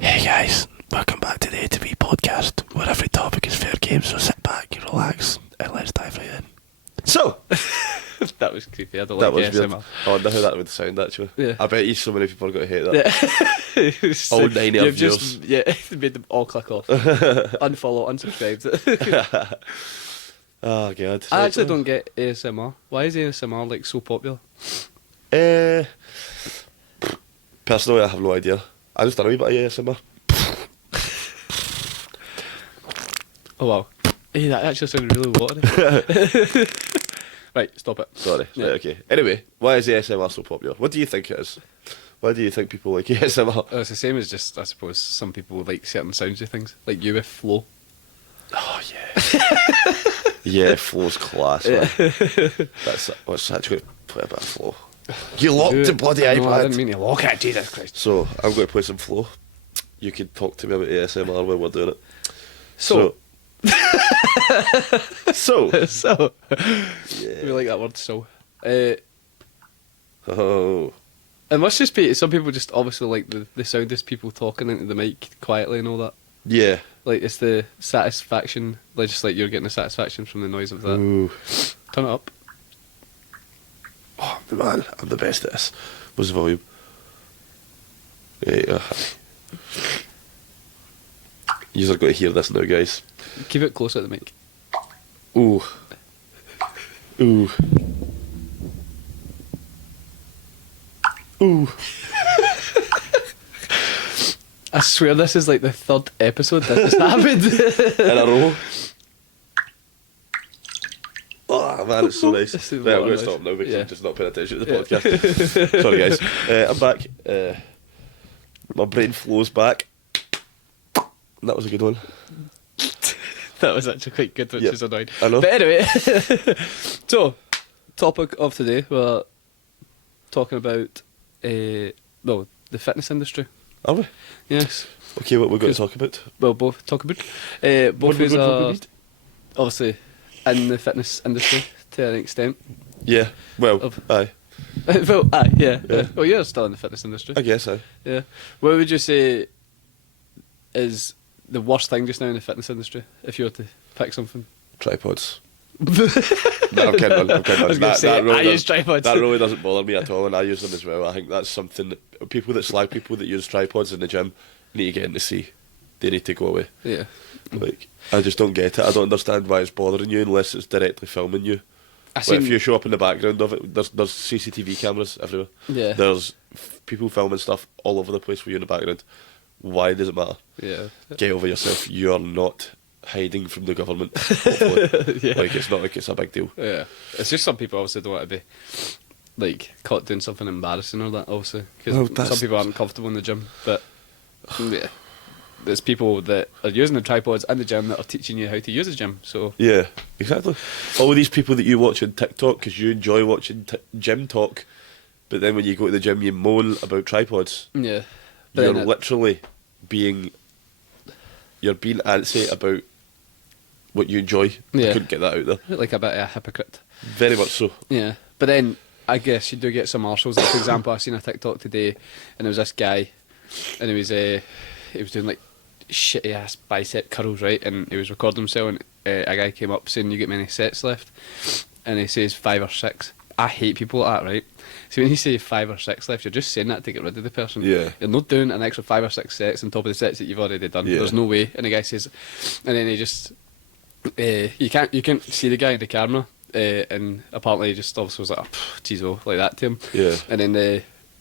Hey guys, welcome back to the A to B podcast, where every topic is fair game, so sit back, relax, and let's dive right in. So, That was creepy. I don't that like was weird. ASMR. I wonder how that would sound actually. Yeah. I bet you so many people are going to hate that. Yeah. All 90 of You've just made them all click off. Unfollow, unsubscribe. Oh god. I actually don't get ASMR. Why is ASMR like so popular? Personally, I have no idea. I just done a wee bit of ASMR. Oh wow. Hey, that actually sounded really watery. Right, stop it. Sorry. Yeah. Right, okay. Anyway, why is ASMR so popular? What do you think it is? Why do you think people like ASMR? Oh, it's the same as just, I suppose, some people like certain sounds of things. Like you with flow. Oh yeah. Yeah, flow's class. Man. What's actually play a bit of flow. You locked the bloody iPad. No, I didn't mean to lock it, Jesus Christ. So I'm going to play some flow. You can talk to me about ASMR when we're doing it. So. So. Yeah. We like that word, so. Oh. It must just be, some people just obviously like the sound of people talking into the mic quietly and all that. Yeah. Like, it's the satisfaction, like, just like you're getting the satisfaction from the noise of that. Ooh. Turn it up. Oh man, I'm the best at this. What's the volume? Yeah. You're going to hear this now, guys. Keep it close at the mic. Ooh. Ooh. Ooh. I swear this is like the third episode that this happened. In a row. Oh man, it's so nice. This is Right, I'm what going I to stop now because yeah. I'm just not paying attention to the podcast. Sorry guys. I'm back. My brain flows back. That was a good one. That was actually quite good, which Yep. is annoying. I know. But anyway, so, topic of today, we're talking about, the fitness industry. Are we? Yes. Okay, what we're going to talk about? Well, both talk about. Both of us are obviously in the fitness industry to an extent. Yeah, well, Of- aye. Well, yeah. Yeah. Well, you're still in the fitness industry. I guess aye. Yeah. What would you say is the worst thing just now in the fitness industry, if you were to pick something? Tripods. No, I'm kidding. I'm kidding. I was going to say, I use tripods. That really doesn't bother me at all, and I use them as well. I think that's something that people that slag people that use tripods in the gym need to get in to see. They need to go away. Yeah. Like, I just don't get it. I don't understand why it's bothering you unless it's directly filming you. I Like, seen, if you show up in the background of it, there's CCTV cameras everywhere. Yeah. There's people filming stuff all over the place for you in the background. Why does it matter? Yeah. Get over yourself. You are not hiding from the government. Hopefully. Yeah. Like, it's not like it's a big deal. Yeah. It's just some people obviously don't want to be like caught doing something embarrassing or that, obviously, because Well, that's- some people aren't comfortable in the gym. But yeah, there's people that are using the tripods in the gym that are teaching you how to use the gym. So Yeah, exactly. All of these people that you watch on TikTok because you enjoy watching gym talk, but then when you go to the gym you moan about tripods. yeah, but You're then literally being antsy about what you enjoy. Yeah. I couldn't get that out there. like a bit of a hypocrite. Very much so. Yeah, but then I guess you do get some arseholes. Like, for example, I seen a TikTok today, and there was this guy, and he was doing like shitty ass bicep curls, right? And he was recording himself, and a guy came up saying, "You get many sets left?" And he says 5 or 6. I hate people like that, right? So when you say 5 or 6 left, you're just saying that to get rid of the person. Yeah. You're not doing an extra 5 or 6 sets on top of the sets that you've already done. Yeah. There's no way. And the guy says, and then he just, you can't see the guy in the camera, and apparently he just obviously was like, oh, geez, oh, like that to him. Yeah. And then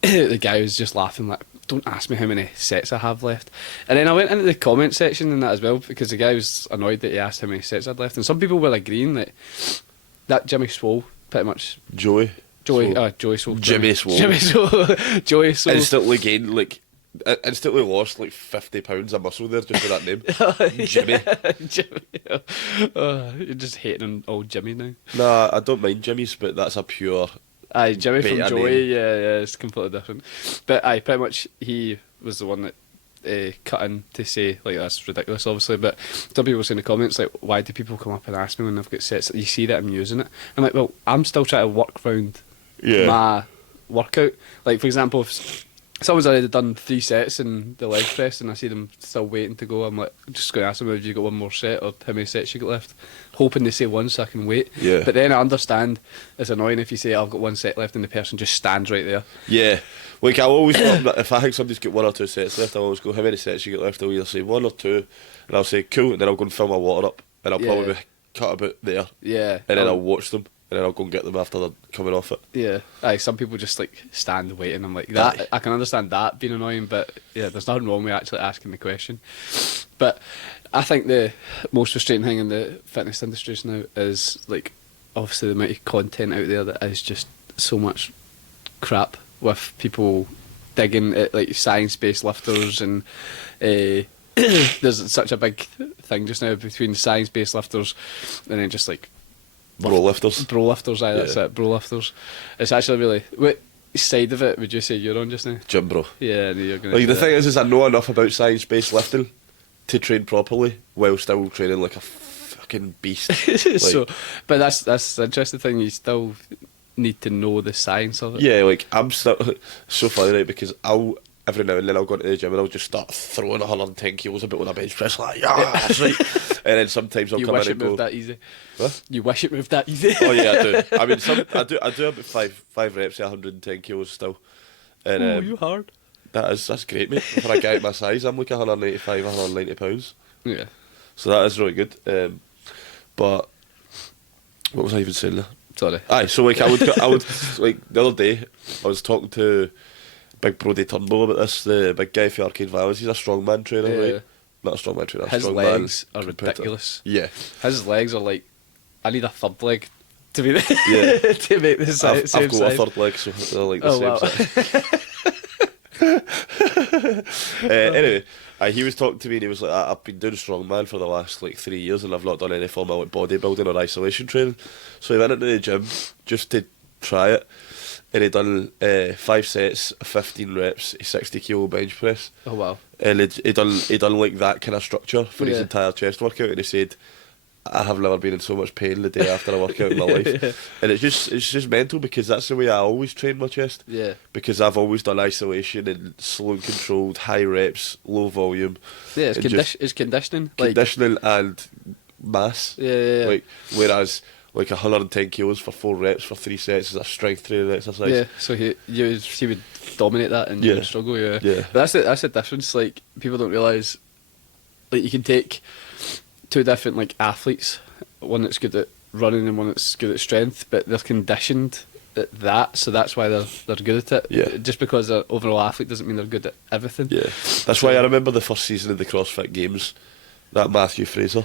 the guy was just laughing like, don't ask me how many sets I have left. And then I went into the comment section and that as well, because the guy was annoyed that he asked how many sets I'd left. And some people were agreeing that Jimmy Swole, pretty much, Joey Joey Swole. Jimmy Swole. Jimmy Swole. Joey Swole. Instantly gained instantly lost like 50 pounds of muscle there just for that name. Jimmy. Jimmy. You're just hating on old Jimmy now. Nah, I don't mind Jimmy's, but that's a pure. Aye, Jimmy from Beta Joey, name. yeah, it's completely different. But aye, pretty much he was the one that cut in to say, like, that's ridiculous, obviously, but some people say in the comments, like, why do people come up and ask me when they've got sets that you see that I'm using it? I'm like, well, I'm still trying to work round my workout. Like, for example, if someone's already done 3 sets in the leg press and I see them still waiting to go, I'm like, just going to ask them if you got one more set or how many sets you got left, hoping they say 1 so I can wait. Yeah. But then I understand it's annoying if you say I've got 1 set left and the person just stands right there. Yeah. Like, I always if I think somebody's got 1 or 2 sets left, I always go, how many sets you got left? I'll either say 1 or 2, and I'll say cool, and then I'll go and fill my water up, and I'll probably cut about there, Yeah. and then I'll watch them, and then I'll go and get them after they're coming off it. Yeah. Aye, some people just like stand waiting. I'm like, that. Aye. I can understand that being annoying, but yeah, there's nothing wrong with actually asking the question. But I think the most frustrating thing in the fitness industry now is, like, obviously the amount of content out there that is just so much crap, with people digging at like science-based lifters, and there's such a big thing just now between science-based lifters and then just like Bro lifters. bro lifters. Aye, that's it, bro lifters. It's actually really, what side of it would you say you're on just now? Gym bro. Yeah, no, you're gonna Like, say the that. thing is I know enough about science-based lifting to train properly while still training like a fucking beast. Like, So, but that's the interesting thing. You still need to know the science of it. yeah, like, I'm still so funny, right? Because every now and then I'll go into the gym and I'll just start throwing 110 kilos about with a bench press, like, yeah, that's right. And then sometimes I'll You come wish in it and go, moved that easy. what? You wish it moved that easy. Oh yeah, I do. I mean, I do about five reps at 110 kilos still, and Oh, you hard. that's great, mate. For a guy at my size, I'm like 185, 190 pounds, Yeah. so that is really good. But what was I even saying there? Sorry. Aye, so like I would like the other day I was talking to Big Brody Turnbull about this, the big guy for Arcade Valleys. He's a strongman trainer, Yeah. right? Not a strongman trainer. His strongman legs are competitor. ridiculous. Yeah, His legs are like, I need a third leg to be the Yeah. to make the same I've got size. a third leg, so they're like the Oh, same wow. size. Anyway, he was talking to me and he was like, I've been doing strongman for the last like 3 years and I've not done any form of like bodybuilding or isolation training. So he went into the gym just to try it, and he done 5 sets of 15 reps, a 60 kilo bench press, Oh wow. and he done like that kind of structure for his Yeah. entire chest workout, and he said, I have never been in so much pain the day after a workout in my life. And it's just mental, because that's the way I always train my chest. Yeah. Because I've always done isolation and slow and controlled, high reps, low volume. Yeah, it's, and just it's conditioning. Like, conditioning and mass. yeah. Like, whereas like 110 kilos for 4 reps for 3 sets is a strength training exercise. Yeah, so he would dominate that and you Yeah. would struggle. Yeah. Yeah. But that's the difference. Like, people don't realise, like, you can take 2 different like athletes, one that's good at running and one that's good at strength, but they're conditioned at that, so that's why they're good at it. Yeah. Just because they're overall athlete doesn't mean they're good at everything. Yeah. That's why I remember the first season of the CrossFit Games, that Matthew Fraser.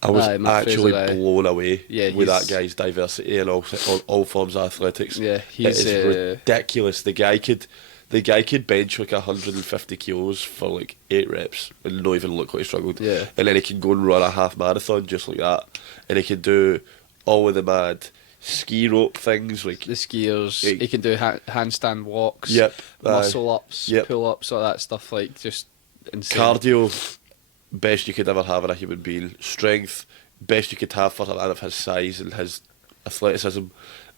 I was Aye, Matt actually Fraser, aye. blown away Yeah, with he's- that guy's diversity and all forms of athletics. Yeah, It he's is ridiculous. The guy could bench like 150 kilos for like 8 reps and not even look like he struggled. Yeah. And then he can go and run a half marathon just like that. And he can do all of the mad ski rope things, like the skiers. Like- He can do handstand walks, Yep, aye. muscle ups, Yep. pull ups, all that stuff. Like, just insane. cardio, best you could ever have in a human being. Strength, best you could have for a man of his size and his athleticism,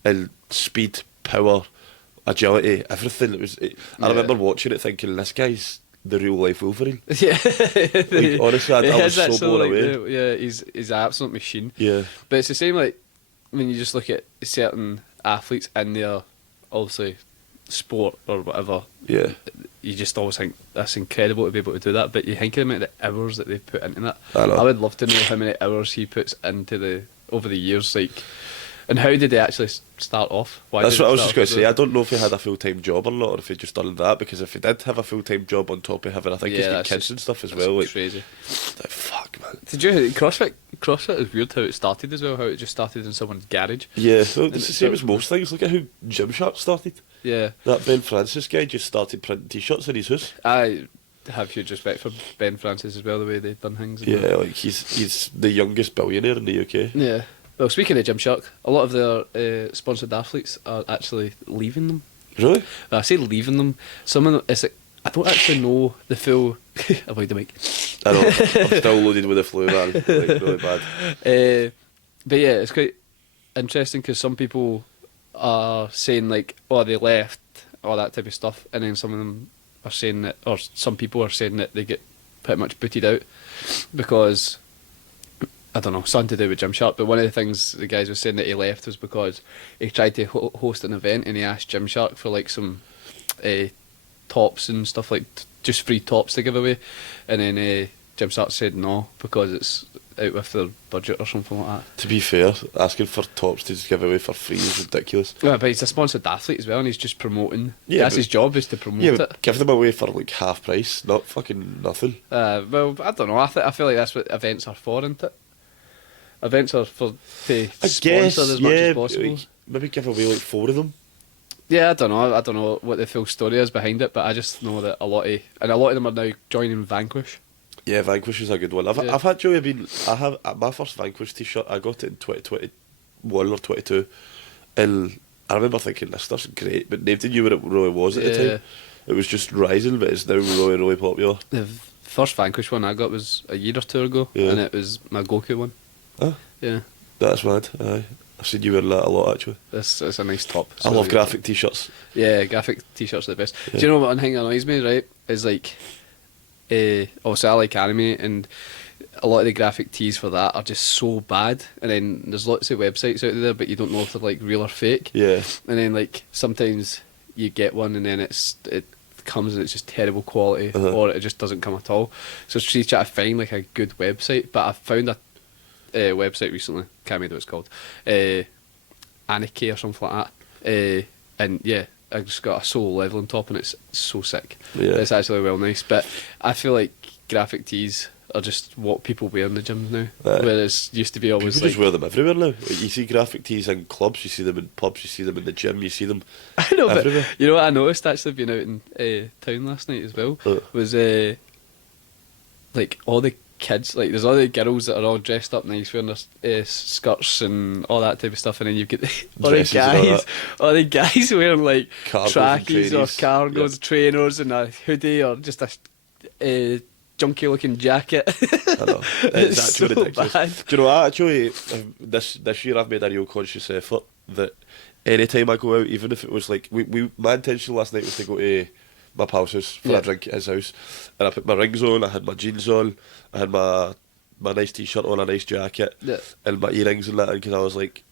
and speed, power, agility, everything. I Yeah. remember watching it thinking, this guy's the real life Wolverine. Yeah. Like, honestly, I He was is so actually, blown like, away. yeah, he's an absolute machine. Yeah, But it's the same, like, when you just look at certain athletes in their, obviously, sport or whatever, yeah, you just always think, that's incredible to be able to do that. But you think of the amount of hours that they put into that. I know. I would love to know how many hours he puts into over the years, like, and how did they actually start off? Why that's did what it I was start just going off to as say. a- I don't know if he had a full-time job or not, or if he just done that, because if he did have a full-time job on top of having, I think he's got that's kids just- and stuff as that's well. Like, crazy. like, fuck, man. Did you CrossFit is weird how it started as well, how it just started in someone's garage. Yeah, well, And it's the it's same so- as most things. Look at how Gymshark started. Yeah. That Ben Francis guy just started printing t-shirts in his house. I have huge respect for Ben Francis as well, the way they've done things. and Yeah, that. like he's the youngest billionaire in the UK. Yeah. Well, speaking of Gymshark, a lot of their sponsored athletes are actually leaving them. Really? I say leaving them. Some of them, I don't actually know the full Avoid the mic. I know, I'm still loaded with the flu, man. Like, really bad. But yeah, it's quite interesting because some people are saying like, oh, they left, all that type of stuff, and then some of them are saying that, or some people are saying that they get pretty much booted out because, I don't know, something to do with Gymshark, but one of the things the guys were saying that he left was because he tried to host an event and he asked Gymshark for like some tops and stuff, like just free tops to give away, and then Gymshark said no because it's out with their budget or something like that. To be fair, asking for tops to just give away for free is ridiculous. Yeah, but he's a sponsored athlete as well, and he's just promoting. Yeah, That's but- his job, is to promote Yeah, it. but give them away for like half price, not fucking nothing. Well, I don't know. I feel like that's what events are for, isn't it? Events are for to I sponsor guess, as yeah, much as possible. like, maybe give away like 4 of them. Yeah, I don't know. I don't know what the full story is behind it, but I just know that a lot of them are now joining Vanquish. Yeah, Vanquish is a good one. Yeah. I've actually been. I have my first Vanquish T-shirt. I got it in 2021 or 22, and I remember thinking this stuff's great, but nobody knew what it really was at the Yeah. time. It was just rising, but it's now really, really popular. The first Vanquish one I got was a year or two ago, Yeah. and it was my Goku one. Oh, Yeah, that's mad. Aye, I've seen you wear that a lot actually. it's a nice top. I love graphic T-shirts. Yeah, graphic T-shirts are the best. Yeah. Do you know what one thing that annoys me, right? Is like, obviously I like anime, and a lot of the graphic tees for that are just so bad. And then there's lots of websites out there, but you don't know if they're like real or fake. Yeah, And then like sometimes you get one, and then it comes and it's just terrible quality, Uh-huh. or it just doesn't come at all. So she's trying to find like a good website, but I found a website recently. Can't remember what it's called. Anike or something like that. And yeah, I just got a solo leveling top, and it's so sick. Yeah. It's actually well nice. But I feel like graphic tees are just what people wear in the gyms now. Aye. Whereas used to be always people like just wear them everywhere now. Like, you see graphic tees in clubs, you see them in pubs, you see them in the gym, you see them I know, but everywhere. you know what I noticed actually being out in town last night as well was like all the kids, like there's all the girls that are all dressed up nice wearing their skirts and all that type of stuff, and then you've got all the Dresses and all guys, all the guys wearing like Cargos and trackies or trainees. cargos, Yep. trainers, and a hoodie or just a junky looking jacket. I know. It's It's actually so ridiculous. bad. Do you know what? Actually, this year I've made a real conscious effort that any time I go out, even if it was like my intention last night was to go to my pal's house for Yeah. a drink at his house, and I put my rings on, I had my jeans on, I had my nice t-shirt on, a nice jacket, Yeah. and my earrings and that, because I was like,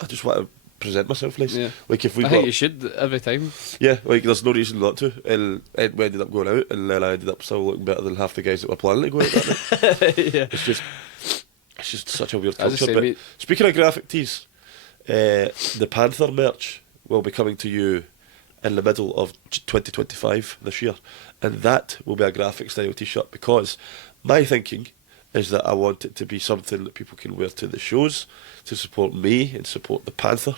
I just want to present myself nice. Yeah. Like if we I got think you should every time. yeah, like there's no reason not to. And we ended up going out, and then I ended up still looking better than half the guys that were planning to go out that night. Yeah. It's just such a weird As I culture. say, But mate- speaking of graphic tees, the Panther merch will be coming to you in the middle of 2025 this year, and that will be a graphic style t-shirt, because my thinking is that I want it to be something that people can wear to the shows to support me and support the Panther,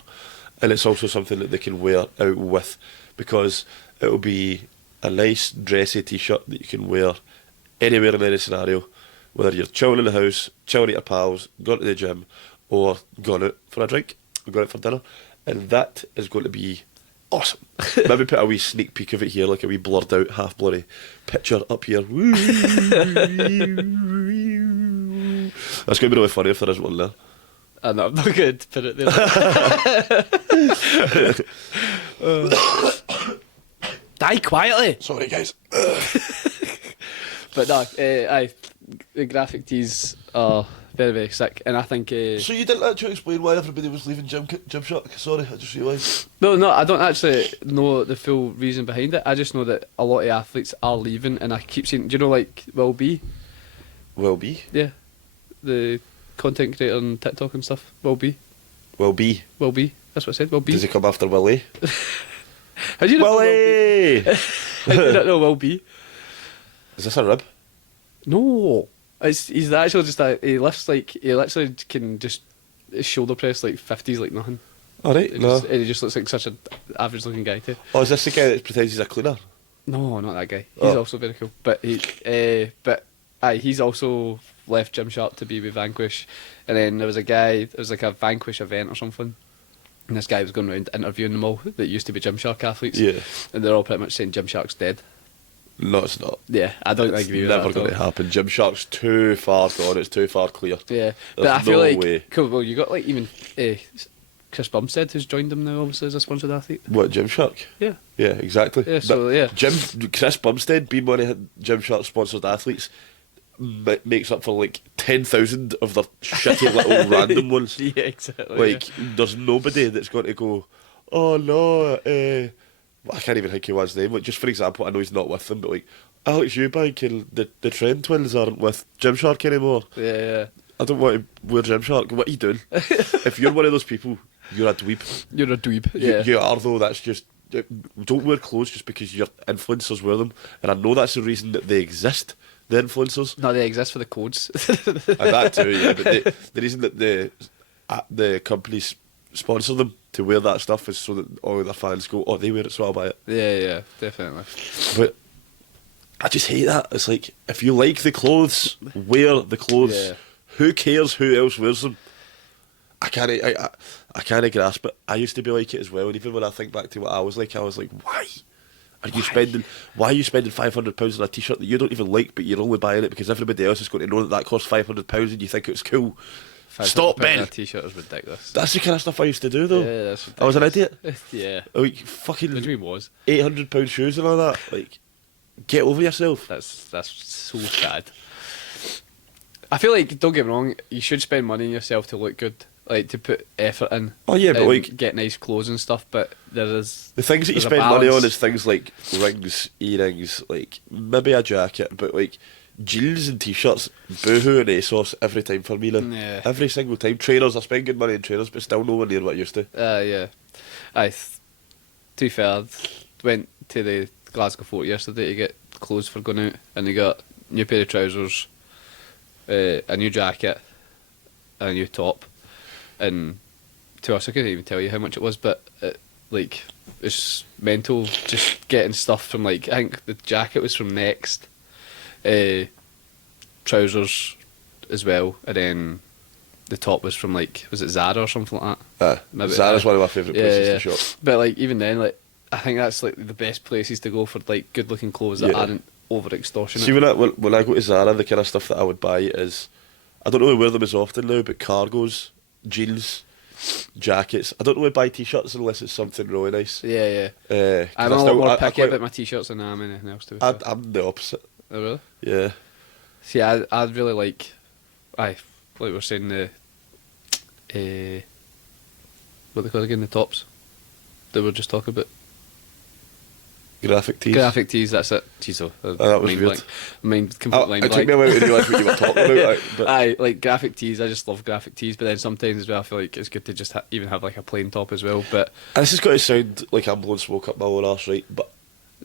and it's also something that they can wear out with, because it will be a nice dressy t-shirt that you can wear anywhere in any scenario, whether you're chilling in the house, chilling at your pals, going to the gym, or going out for a drink, or going out for dinner, and that is going to be awesome. Maybe put a wee sneak peek of it here, like a wee blurred out, half blurry picture up here. That's going to be really funny if there isn't one there. I know, I'm not good to put it there. Die quietly! Sorry, guys. But no, the graphic tees are very, very sick, and I think... So you didn't actually explain why everybody was leaving Gymshark? Sorry, I just realised. No, I don't actually know the full reason behind it. I just know that a lot of athletes are leaving, and I keep saying, do you know, like, Will B? Will be. Yeah. The content creator on TikTok and stuff. Will B. Will be. Will B. That's what I said, Will B. Does he come after Willie? How do you not know Will Willie! B? How do you not know Will B? Is this a rib? No. He's actually just he lifts like, he literally can just shoulder press like 50s like nothing. Alright, no. He just looks like such an average looking guy too. Oh, is this the guy that pretends he's a cleaner? No, not that guy. He's Oh. also very cool. But he's also left Gymshark to be with Vanquish. And then there was like a Vanquish event or something. And this guy was going around interviewing them all that used to be Gymshark athletes. Yeah. And they're all pretty much saying Gymshark's dead. No, it's not. Yeah, I don't It's agree with that. never at going all. to happen. Gymshark's too far gone. It's too far clear. Yeah, but There's I feel no like way. cool. Well, you got like even Chris Bumstead who's joined them now, obviously as a sponsored athlete. What, Gymshark? Yeah, Yeah, exactly. Yeah, so, yeah. Chris Bumstead being one of Gymshark sponsored athletes makes up for like 10,000 of the shitty little random ones. yeah, exactly. Like, there's nobody that's going to go, oh no, I can't even think of his name. Like, just for example, I know he's not with them, but like, Alex Eubank and the Trent twins aren't with Gymshark anymore. Yeah. I don't want to wear Gymshark. What are you doing? If you're one of those people, you're a dweeb. You're a dweeb. Yeah. You are, though. That's just... Don't wear clothes just because your influencers wear them. And I know that's the reason that they exist, the influencers. No, they exist for the codes. And that too, yeah. But the reason that the companies sponsor them to wear that stuff is so that all their fans go, oh, they wear it, so I'll buy it. yeah, definitely. But I just hate that. It's like, if you like the clothes, wear the clothes. Yeah. Who cares who else wears them? I can't grasp it. I used to be like it as well, and even when I think back to what I was like, why are you spending £500 on a t-shirt that you don't even like, but you're only buying it because everybody else is going to know that costs £500 and you think it's cool? Stop, £500 Ben. A t-shirt is ridiculous. That's the kind of stuff I used to do, though. Yeah, that's ridiculous. I was an idiot. yeah. Like, fucking What do you mean was? £800 shoes and all that. Like, get over yourself. That's so sad. I feel like, don't get me wrong, you should spend money on yourself to look good, like to put effort in. Oh yeah, but and like, get nice clothes and stuff. But there is the things that you there's a spend money on balance. is things like rings, earrings, like maybe a jacket, but like jeans and t-shirts, Boohoo and ASOS every time for me. Then. Yeah. Every single time. Trainers, I spend good money on trainers, but still nowhere near what I used to. Yeah. To be fair, I went to the Glasgow Fort yesterday to get clothes for going out, and they got a new pair of trousers, a new jacket, and a new top. And to us, I couldn't even tell you how much it was, but it's mental just getting stuff from like, I think the jacket was from Next, trousers as well, and then the top was from like, was it Zara or something like that? Maybe, Zara's one of my favourite places yeah. to shop. But like even then, like I think that's like the best places to go for like good looking clothes that Yeah. aren't over extortionate. See, when I go to Zara, the kind of stuff that I would buy is, I don't really wear them as often now, but cargos, jeans, jackets. I don't really buy t-shirts unless it's something really nice. Yeah. 'Cause I'm I a lot still- more I picky quite- about my t-shirts than I am anything else. To be fair. I'm the opposite. Oh really? Yeah. See, I'd really like, like we were saying, the what they call again, the tops that we were just talking about. Graphic tees. Graphic tees, that's it. Jeez, that was weird. Mind completely It took blank. me a while to realise what you were talking about. Like, but Aye, like graphic tees, I just love graphic tees, but then sometimes as well I feel like it's good to just even have like a plain top as well, but and this is going to sound like I'm blowing smoke up my own arse, right? But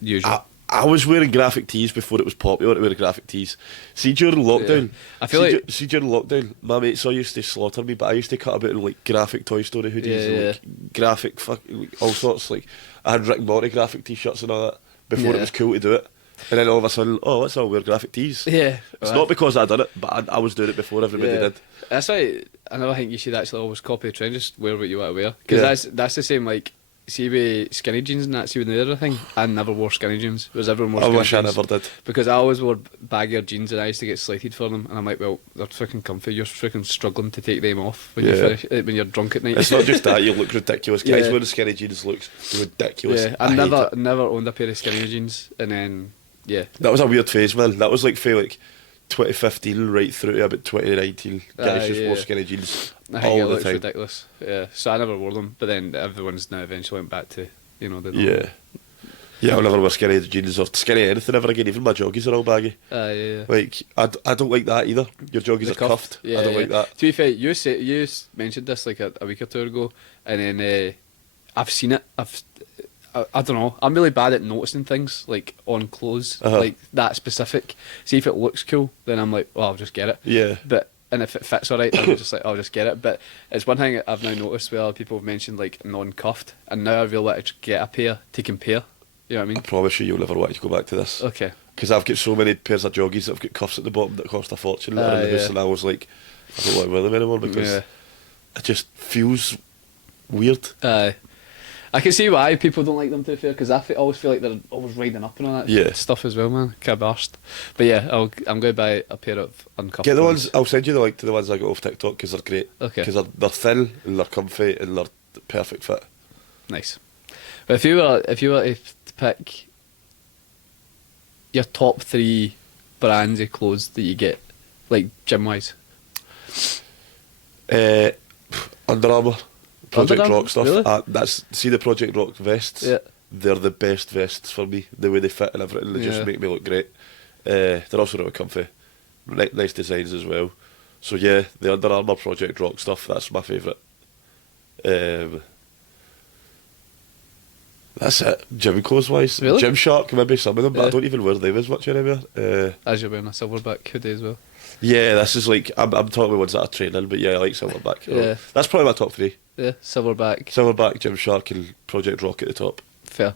usually. I was wearing graphic tees before it was popular to wear graphic tees. See, during lockdown, I feel like- during lockdown, my mates all used to slaughter me, but I used to cut about in like graphic Toy Story hoodies and like graphic like, all sorts. Like I had Rick and Morty graphic t-shirts and all that before it was cool to do it. And then all of a sudden, let's all wear graphic tees. Yeah. It's not because I done it, but I was doing it before everybody did. That's why I never think you should actually always copy a trend, just wear what you want to wear. Because that's the same, like, see with skinny jeans and that, see with the other thing, I never wore skinny jeans, whereas everyone wore I skinny wish I jeans. never did. Because I always wore baggier jeans and I used to get slated for them, and I'm like, well, they're freaking comfy, you're freaking struggling to take them off when you finish, when you're drunk at night. It's not just that, you look ridiculous. Guys Yeah. wearing skinny jeans looks ridiculous. Yeah, I I hate never it. never owned a pair of skinny jeans, and then, yeah. That was a weird phase, man. That was like for like 2015 right through to about 2019. Guys just wore skinny jeans I think all it the looks time. ridiculous. Yeah, so I never wore them, but then everyone's now eventually went back to, the normal. Yeah, I'll never wear skinny jeans or skinny anything ever again. Even my joggies are all baggy. Yeah. Like, I don't like that either. Your joggies The are cuffed. Yeah, I don't like that. To be fair, you mentioned this like a week or two ago, and then I've seen it. I don't know. I'm really bad at noticing things like on clothes, like that specific. See if it looks cool, then I'm like, well, I'll just get it. Yeah. But and if it fits alright, then I'm just like, I'll just get it. But it's one thing I've now noticed where people have mentioned like non-cuffed, and now I really want to get a pair to compare. You know what I I mean? promise you'll never want to go back to this. Okay. Because I've got so many pairs of joggies that have got cuffs at the bottom that cost a fortune that are in the house, and I was like, I don't want to wear them anymore because it just feels weird. I I can see why people don't like them, to be fair, because always feel like they're always riding up and all that Yeah. stuff as well, man. Can't be arsed. But yeah, I'm going to buy a pair of uncuffed Get the ones. ones. I'll send you the link to the ones I got off TikTok because they're great. Okay. Because they're thin and they're comfy and they're perfect fit. Nice. But if you were to pick your top 3 brands of clothes that you get, like gym wise. Under Armour, Project Under Armour? Rock stuff. Really? See the Project Rock vests. Yeah. They're the best vests for me. The way they fit and everything, they just Yeah. make me look great. They're also really comfy, nice designs as well. So yeah, the Under Armour Project Rock stuff. That's my favourite. That's it. Gym clothes wise, Really? Gymshark maybe some of them, but I Yeah. don't even wear them as much anymore. As you're wearing a silverback hoodie as well. Yeah, this is like I'm talking about ones that are training, but yeah, I like Silverback. Yeah. That's probably my top 3. Yeah, silverback. Silverback, Gymshark, and Project Rock at the top. Fair.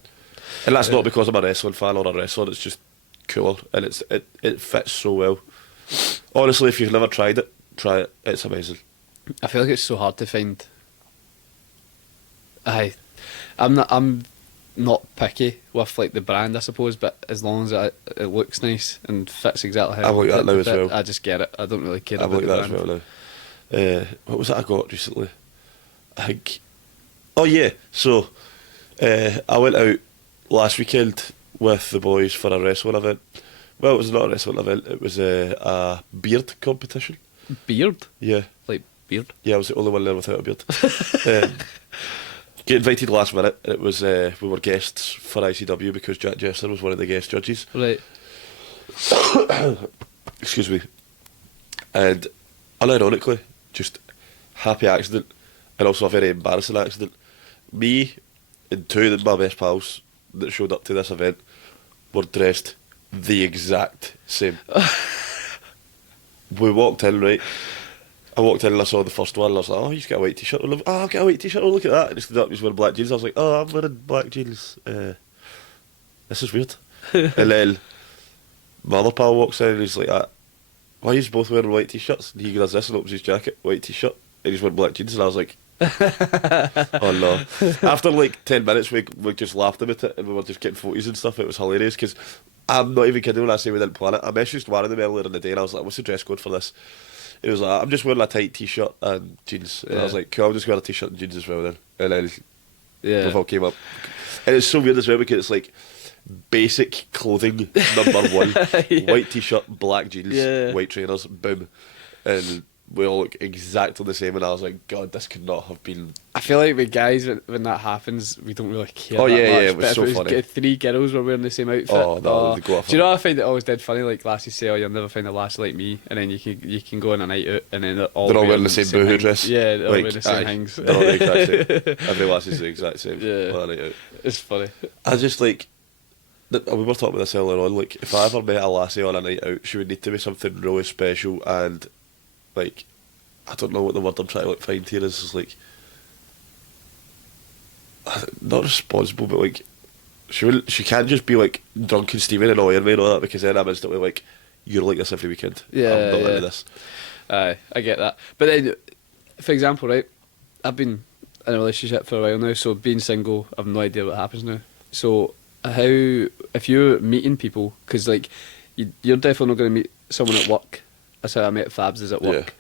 And that's not because I'm a wrestling fan or a wrestler. It's just cooler, and it fits so well. Honestly, if you've never tried it, try it. It's amazing. I feel like it's so hard to find. I'm not picky with like the brand, I suppose, but as long as it looks nice and fits exactly how I'm like that it now as fit, well. I just get it. I don't really care I'm about like the that as brand. well now. What was that I got recently? I think. Oh yeah, so I went out last weekend with the boys for a wrestling event. Well, it was not a wrestling event. It was a beard competition. Beard? Yeah, Like beard? yeah. I was the only one there without a beard. Get invited last minute. It was we were guests for ICW because Jack Jester was one of the guest judges. Right. Excuse me. And unironically, just happy accident, and also a very embarrassing accident. Me and 2 of my best pals that showed up to this event were dressed the exact same. We walked in, right? I walked in and I saw the first one and I was like, oh, he's got a white t-shirt. Oh, I've got a white t-shirt. Oh, look at that. And he stood up, he's wearing black jeans. I was like, oh, I'm wearing black jeans. This is weird. And then my other pal walks in and he's like, why are you both wearing white t-shirts? And he does this and opens his jacket, white t-shirt, and he's wearing black jeans. And I was like, oh no. After like 10 minutes, we just laughed about it and we were just getting photos and stuff. It was hilarious because I'm not even kidding when I say we didn't plan it. I messaged one of them earlier in the day and I was like, what's the dress code for this? It was like, I'm just wearing a tight t-shirt and jeans. And I was like, cool, I'll just wear a t-shirt and jeans as well then. And then Yeah. we've all came up. And it's so weird as well because it's like basic clothing number 1. Yeah. White t-shirt, black jeans, Yeah. white trainers, boom. And we all look exactly the same and I was like, God, this could not have been... I feel like with guys, when that happens, we don't really care. Oh, that yeah, much. yeah, it was But so if funny. 3 girls were wearing the same outfit. Oh, that would go off Do you know on- what I find it always dead funny? Like lasses say, "Oh, you'll never find a lass like me," and then you can go on a night out, and then they're all wearing the same boohoo things. dress. Yeah, they're all Like, wearing the same aye, things. they're all the exact same. Every lass is the exact same. Yeah. on a night out. It's funny. I just like... We were talking about this earlier on, like, if I ever met a lassie on a night out, she would need to be something really special and, like, I don't know what the word I'm trying to find here is like, not responsible, but like, she can't just be like drunk and steaming and annoying me and all that, because then I'm instantly like, you're like this every weekend. Yeah, I'm not yeah. into this. Aye, I get that. But then, for example, right, I've been in a relationship for a while now, so being single, I've no idea what happens now. So if you're meeting people, because like, you're definitely not going to meet someone at work. That's how I met Fabs, is at work. Yeah.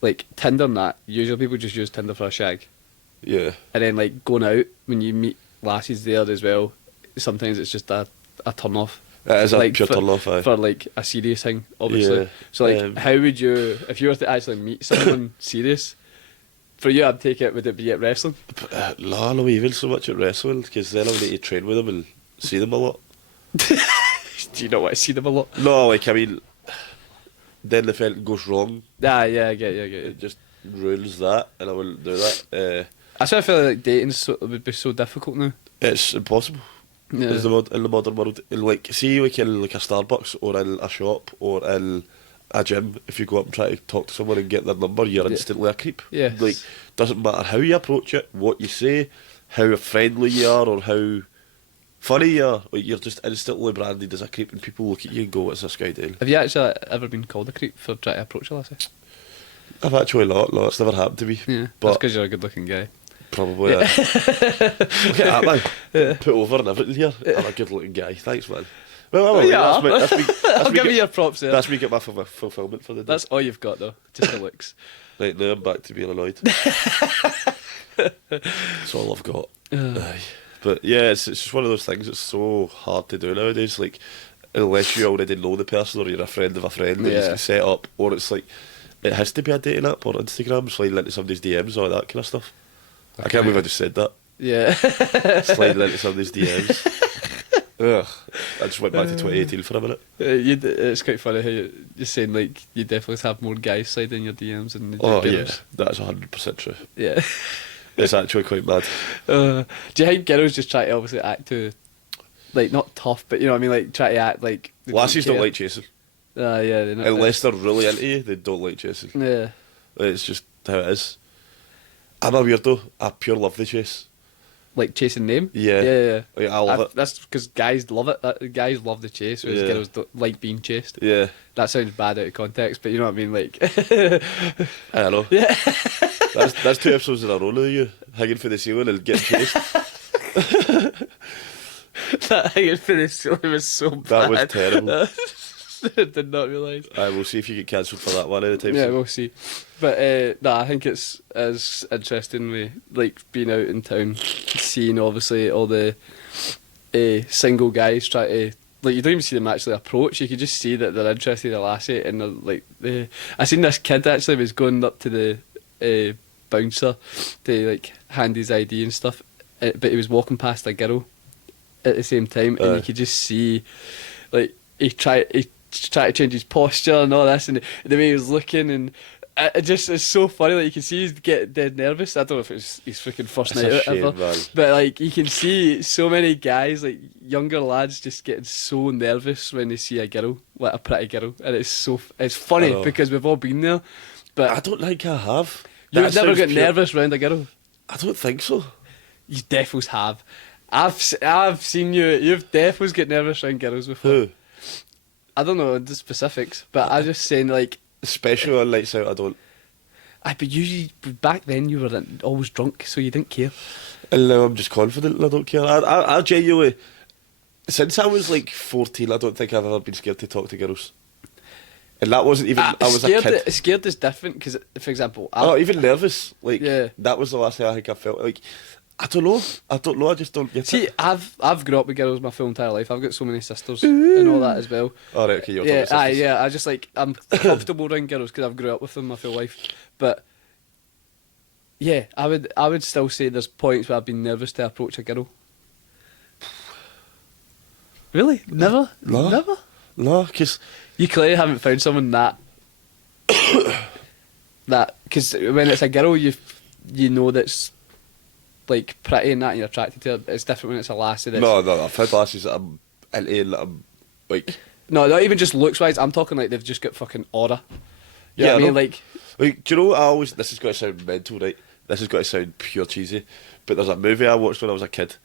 Like, Tinder and that, usually people just use Tinder for a shag. Yeah. And then, like, going out, when you meet lasses there as well, sometimes it's just a turn off. It is a Like, pure for- turn off, aye. For, like, a serious thing, obviously. Yeah, So, like, how would you, if you were to actually meet someone serious, for you, I'd take it, would it be at wrestling? No, not even so much at wrestling, because then I'll need to train with them and see them a lot. Do you not want to see them a lot? No, like, I mean, then if anything goes wrong, Ah, yeah, I get you. it just ruins that, and I wouldn't do that. That's why I feel like dating would be so difficult now. It's impossible. Yeah. In the modern world, in like, see, like in like a Starbucks or in a shop or in a gym, if you go up and try to talk to someone and get their number, you're instantly a creep. Yes. Like, doesn't matter how you approach it, what you say, how friendly you are, or how funny you are. Like, you're just instantly branded as a creep, and people look at you and go, "What's this guy doing?" Have you actually ever been called a creep for trying to approach a lassie? I've actually not. No, it's never happened to me. Yeah, that's But because you're a good-looking guy. Probably. Look at that, man. Getting put over and everything here. I'm a good-looking guy. Thanks, man. Well, I'll give you your props there. That's me get my fulfilment for the day. That's all you've got, though. Just the looks. Right, now I'm back to being annoyed. That's all I've got. Aye. But yeah, it's just one of those things that's so hard to do nowadays. Like, unless you already know the person or you're a friend of a friend and you set up, or it's like, it has to be a dating app or Instagram, sliding into somebody's DMs, all that kind of stuff. I can't believe I just said that. Yeah. Sliding into somebody's DMs. Ugh. I just went back to 2018 for a minute. It's quite funny how you're saying, like, you definitely have more guys sliding in your DMs than girls. Yeah, that's 100% true. Yeah. It's actually quite mad. Do you think girls just try to obviously act too, like, not tough, but you know what I mean, like, try to act like... Lassies don't like chasing. Yeah, they're not. Unless they're really into you, they don't like chasing. Yeah. It's just how it is. I'm a weirdo. I pure love the chase. Like chasing name? Yeah. Like, I love it. That's because guys love it. Guys love the chase, whereas girls don't like being chased. Yeah. That sounds bad out of context, but you know what I mean, like... I know. Yeah. That's 2 episodes in a row now, you hanging for the ceiling and getting chased. That hanging for the ceiling was so bad. That was terrible. I did not realise. I will see if you get cancelled for that one anytime Yeah, soon. we'll see. But I think it's as interesting with like being out in town, seeing obviously all the single guys try to, like, you don't even see them actually approach. You can just see that they're interested in a lassie, and they're like, I seen this kid actually was going up to the bouncer to like hand his ID and stuff, but he was walking past a girl at the same time, and you could just see, like, he tried to change his posture and all this, and the way he was looking, and it's so funny. Like, you can see he's getting dead nervous. I don't know if it's his freaking first night out ever, man. but like, you can see so many guys, like younger lads, just getting so nervous when they see a girl, like a pretty girl, and it's funny because we've all been there. But I don't think I have. You've never got nervous round a girl? I don't think so. You defos have. I've seen you. You've defos get nervous round girls before. Who? I don't know the specifics, but I'm just saying, like, especially on nights out, I don't. But usually back then you were always drunk, so you didn't care. And now I'm just confident and I don't care. I genuinely, since I was like 14, I don't think I've ever been scared to talk to girls. And that wasn't even, I was scared, a kid. Scared is different, because, for example... even nervous. Like, that was the last thing I think I felt. Like, I don't know, I just don't get it. I've grown up with girls my full entire life. I've got so many sisters and all that as well. Oh, right, okay, you're talking sisters. I just, like, I'm comfortable around girls because I've grown up with them my full life. But, yeah, I would still say there's points where I've been nervous to approach a girl. Really? Never? No. Never? No, because... You clearly haven't found someone that... Because when it's a girl, you know that's... like pretty and that, and you're attracted to her. It's different when it's a lassie. No, I've had lasses that I'm into and that I'm like... No, not even just looks wise. I'm talking like they've just got fucking aura. You know what I mean? Like, do you know what I always... This is going to sound mental, right? This is going to sound pure cheesy, but there's a movie I watched when I was a kid.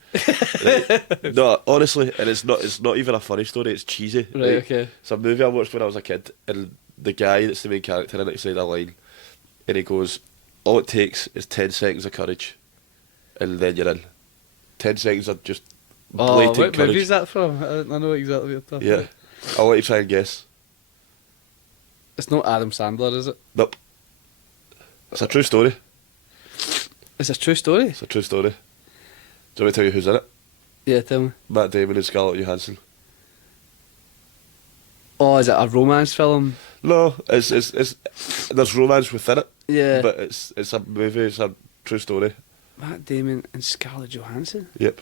Right? No, honestly, and it's not even a funny story, it's cheesy. Right, okay. It's a movie I watched when I was a kid, and the guy that's the main character in it said a line, and he goes, all it takes is 10 seconds of courage, and then you're in. 10 seconds of just blatant what courage. movie is that from? I know exactly what you're talking about. I'll let you try and guess. It's not Adam Sandler, is it? Nope. It's a true story. It's a true story? It's a true story. Do you want me to tell you who's in it? Yeah, tell me. Matt Damon and Scarlett Johansson. Oh, is it a romance film? No, it's there's romance within it. Yeah. But it's a movie, it's a true story. Matt Damon and Scarlett Johansson? Yep.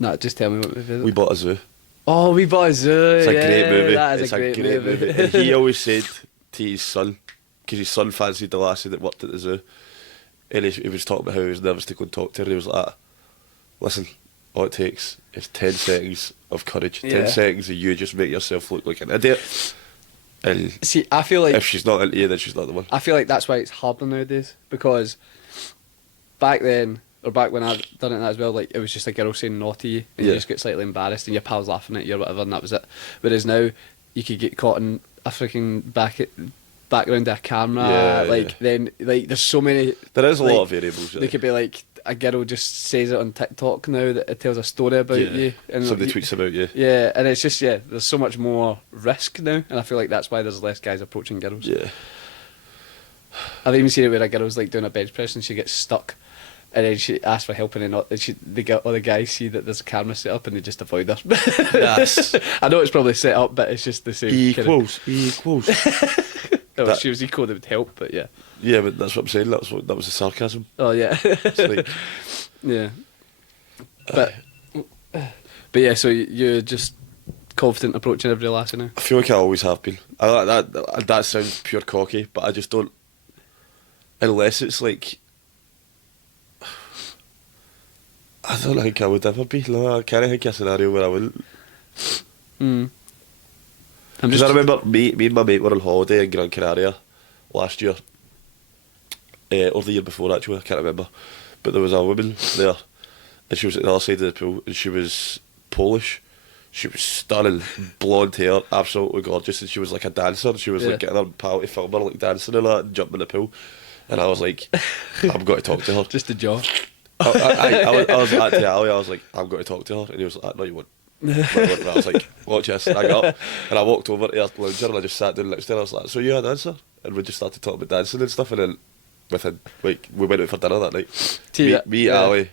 No, just tell me what movie it is. We Bought a Zoo. Oh, We Bought a Zoo. It's a great movie. That is it's a great movie. And he always said to his son, because his son fancied the lassie that worked at the zoo, and he was talking about how he was nervous to go and talk to her. He was like, listen, all it takes is 10 seconds of courage. 10 seconds of you just make yourself look like an idiot. And see, I feel like... if she's not into you, then she's not the one. I feel like that's why it's harder nowadays, because back then, or back when I'd done it as well, like, it was just a girl saying no to you, and you just get slightly embarrassed, and your pal's laughing at you or whatever, and that was it. Whereas now, you could get caught in a freaking background of a camera. Yeah, like then like there's so many. There is a like, lot of variables. They could be like a girl just says it on TikTok now that it tells a story about you, and somebody tweets about you. Yeah, and it's just there's so much more risk now, and I feel like that's why there's less guys approaching girls. Yeah. I've even seen it where a girl's like doing a bench press and she gets stuck, and then she asks for help, and then the guys see that there's a camera set up and they just avoid her. Yes. I know it's probably set up, but it's just the same. Equals. She was equal, they would help, but yeah. Yeah, but that's what I'm saying. That was the sarcasm. Oh yeah. It's like, yeah. But yeah, so you're just confident approaching every lassie now? I feel like I always have been. I like that. That sounds pure cocky, but I just don't. Unless it's like, I don't think I would ever be. No, I can't think of a scenario where I wouldn't. Because I remember me and my mate were on holiday in Gran Canaria last year, or the year before actually, I can't remember. But there was a woman there, and she was at the other side of the pool, and she was Polish. She was stunning, blonde hair, absolutely gorgeous, and she was like a dancer. She was like getting her pal to film her, like dancing and that, and jumping in the pool. And I was like, I've got to talk to her. Just a jaw. I was at to Ali, I was like, I've got to talk to her. And he was like, no, you won't. And I was like, watch this. And I got up and I walked over to her lounger and I just sat down next to her. I was like, so you're a dancer? And we just started talking about dancing and stuff. And then within, like, we went out for dinner that night. Me, Ali,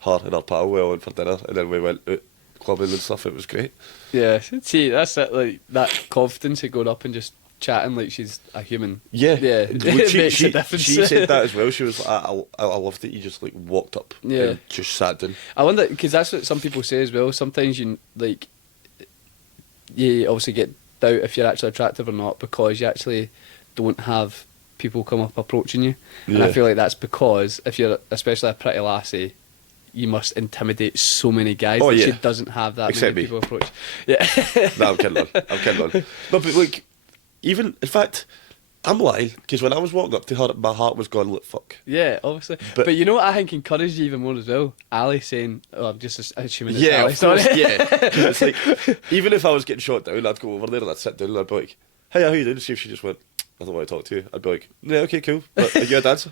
her and her pal, we all went for dinner. And then we went out clubbing and stuff. It was great. Yeah, see, that's it, like, that confidence of going up and just chatting like she's a human. Yeah. It makes a difference. She said that as well. She was like, I loved it. You just like walked up and just sat down. I wonder, because that's what some people say as well. Sometimes you obviously get doubt if you're actually attractive or not because you actually don't have people come up approaching you. And I feel like that's because if you're especially a pretty lassie, you must intimidate so many guys that she doesn't have that Except many people approach. Yeah. No, I'm kidding on. No, but like, even, in fact, I'm lying, because when I was walking up to her, my heart was going, look, fuck. Yeah, obviously. But you know what I think encouraged you even more as well? Ali saying, oh, I'm just assuming it's Ali. Of course, yeah. 'Cause it's like, even if I was getting shot down, I'd go over there and I'd sit down and I'd be like, hey, how you doing? See if she just went, I don't want to talk to you. I'd be like, yeah, okay, cool. But are you a dancer?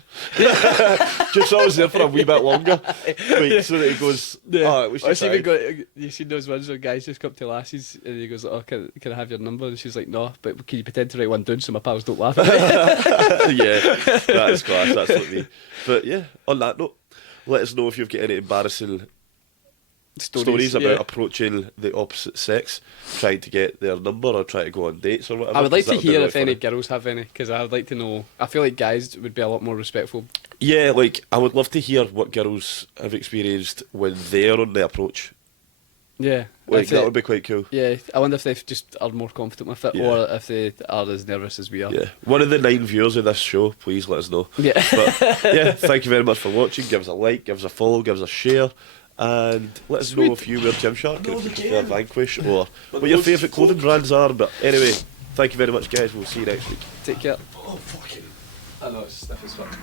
Just so I was there for a wee bit longer. Like, so that he goes, oh, we should try. You seen those ones where guys just come up to lassies and he goes, oh, can I have your number? And she's like, no, but can you pretend to write one down so my pals don't laugh at me? Yeah, that is class. That's like me. But yeah, on that note, let us know if you've got any embarrassing stories about approaching the opposite sex, trying to get their number or trying to go on dates or whatever. I would like to hear if any girls have any, because I would like to know. I feel like guys would be a lot more respectful. Yeah, like, I would love to hear what girls have experienced when they're on the approach. Yeah. Like, that would be quite cool. Yeah, I wonder if they just are more confident with it, or if they are as nervous as we are. Yeah. One of the 9 viewers of this show, please let us know. Yeah. But yeah, thank you very much for watching. Give us a like, give us a follow, give us a share. And let us know if you wear Gymshark, and if you prefer Vanquish, or what your favourite clothing brands are. But anyway, thank you very much, guys. We'll see you next week. Take care. Oh, fucking. I know, it's stiff as fuck.